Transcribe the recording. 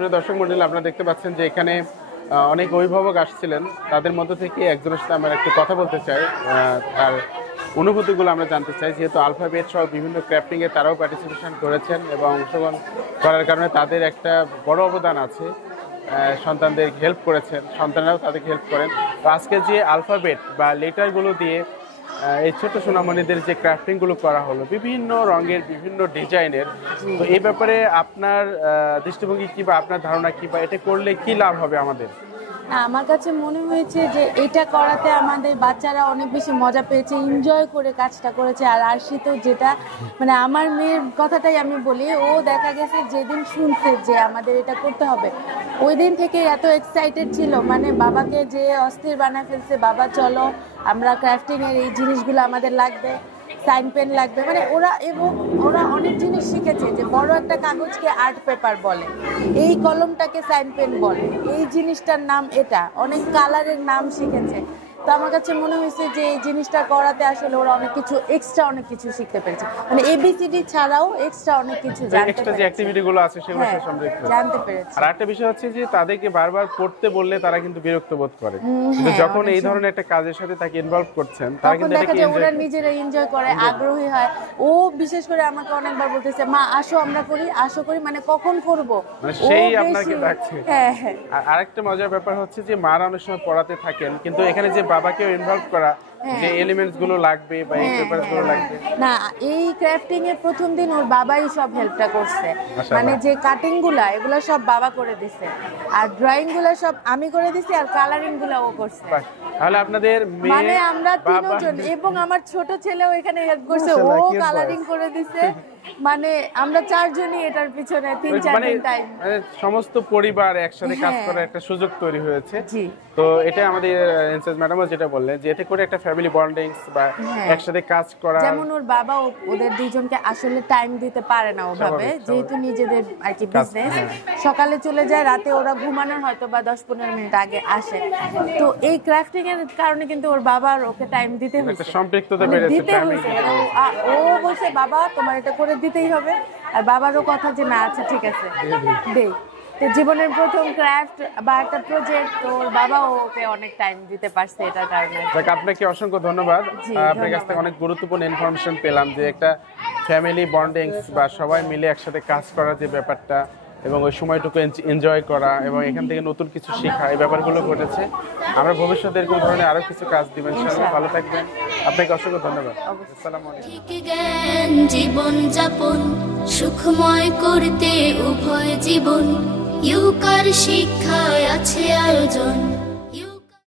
সুপ্রিয় দর্শক মণ্ডলী, আপনারা দেখতে পাচ্ছেন যে এখানে অনেক অভিভাবক আসছিলেন। তাদের মধ্য থেকে একজনের সাথে আমরা একটু কথা বলতে চাই, তার অনুভূতিগুলো আমরা জানতে চাই। যেহেতু আলফাবেট সহ বিভিন্ন ক্রাফটিংয়ে তারাও পার্টিসিপেশন করেছেন এবং অংশগ্রহণ করার কারণে তাদের একটা বড় অবদান আছে। সন্তানদের হেল্প করেছেন, সন্তানরাও তাদেরকে হেল্প করেন। তো আজকে যে আলফাবেট বা লেটারগুলো দিয়ে এই ছোট সোনামণিদের যে ক্রাফটিংগুলো করা হলো বিভিন্ন রঙের বিভিন্ন ডিজাইনের, তো এই ব্যাপারে আপনার দৃষ্টিভঙ্গি কি বা আপনার ধারণা কি, বা এটা করলে কি লাভ হবে আমাদের? আমার কাছে মনে হয়েছে যে এটা করাতে আমাদের বাচ্চারা অনেক বেশি মজা পেয়েছে, এনজয় করে কাজটা করেছে। আর আরশি তো যেটা মানে আমার মেয়ের কথাটাই আমি বলি, ও দেখা গেছে যেদিন শুনছে যে আমাদের এটা করতে হবে ওই দিন থেকে এত এক্সাইটেড ছিল, মানে বাবাকে যে অস্থির বানায় ফেলছে, বাবা চলো আমরা ক্রাফটিং এর এই জিনিসগুলো আমাদের লাগবে, সাইন পেন লাগবে, মানে ওরা অনেক জিনিস শিখেছে। যে বড় একটা কাগজকে আর্ট পেপার বলে, এই কলমটাকে সাইন পেন বলে, এই জিনিসটার নাম এটা, অনেক কালারের নাম শিখেছে। তো আমার কাছে মনে হয়েছে যে এই জিনিসটা করাতে আসলে ওরা অনেক কিছু এক্সট্রা অনেক কিছু শিখতে পেরেছে, মানে এবিসিডি ছাড়াও এক্সট্রা অনেক কিছু জানতে এক্সট্রা যে অ্যাক্টিভিটি গুলো আছে সেগুলো জানতে পেরেছে। আর একটা বিষয় হচ্ছে যে তাদেরকে বারবার পড়তে বললে তারা কিন্তু বিরক্ত বোধ করে, কিন্তু যখন এই ধরনের একটা কাজের সাথে তাকে ইনভলভ করছেন তারা কিন্তু দেখা যায় ওরা নিজেরা এনজয় করে, আগ্রহী হয়। ও বিশেষ করে আমাকে অনেকবার বলতেছে, মা আসো আমরা করি, আসো করি, মানে কখন করব, মানে সেই আপনাকে ডাকছে। হ্যাঁ হ্যাঁ। আর আরেকটা মজার ব্যাপার হচ্ছে যে মারা অনেক সময় পড়াতে থাকেন, কিন্তু এখানে যে বাবাকেও ইনভলভ করা, যে এলিমেন্টস গুলো লাগবে বা এই পেপারস গুলো লাগবে না, এই ক্রাফটিং এর প্রথম দিন ওর বাবাই সব হেল্পটা করছে, মানে যে কাটিং গুলা এগুলো সব বাবা করে দিছে, আর ড্রয়িং গুলো সব আমি করে দিছি, আর কালারিং গুলো ও করছে। তাহলে আপনাদের মানে আমরা তিনজন এবং আমার ছোট ছেলেও এখানে হেল্প করছে, ও কালারিং করে দিছে, মানে আমরা চারজনই এটার পিছনে 3-4 দিন টাইম, মানে সমস্ত পরিবার একসাথে কাজ করার একটা সুযোগ তৈরি হয়েছে। তো এটা আমাদের ইনচার্জ ম্যাডামও যেটা বললেন যে এতে করে একটা ফ্যামিলি বন্ডিংস বা একসাথে কাজ করা, যেমন ওর বাবা ওদের দুইজনকে আসলে টাইম দিতে পারে না ওভাবে, যেহেতু নিজেদের আর কি বিজনেস, সকালে চলে যায়, রাতে ওরা ঘুমানোর হয়তো বা 10-15 মিনিট আগে আসে। তো এই ক্রাফটিং এর কারণে কিন্তু ওর বাবার ওকে টাইম দিতে হয়েছে, সম্পৃক্ততা বেড়েছে। ও বলছে বাবা তোমার এটা করে দিতেই হবে, আর বাবারও কথা যে না আচ্ছা ঠিক আছে দেই। তো জীবনের প্রথম ক্রাফট বা একটা প্রজেক্ট, তোর বাবা ওকে অনেক টাইম দিতে পারছে এটার কারণে। আপনাকে অসংখ্য ধন্যবাদ। আপনার কাছ থেকে অনেক গুরুত্বপূর্ণ ইনফরমেশন পেলাম যে একটা ফ্যামিলি বন্ডিংস বা সবাই মিলে একসাথে কাজ করার যে ব্যাপারটা এবং ওই সময়টুকু এনজয় করা এবং এখান থেকে নতুন কিছু শেখা, এই ব্যাপারগুলো ঘটেছে। আমরা ভবিষ্যতে এরকম ধরনের আরো কিছু কাজ দিবেন। ভালো থাকবেন, আপনাকে অসংখ্য ধন্যবাদ। আসসালামু আলাইকুম। জীবন যাপন সুখময় করতে উভয় জীবন ইউকার শিক্ষায় আছে আয়োজন।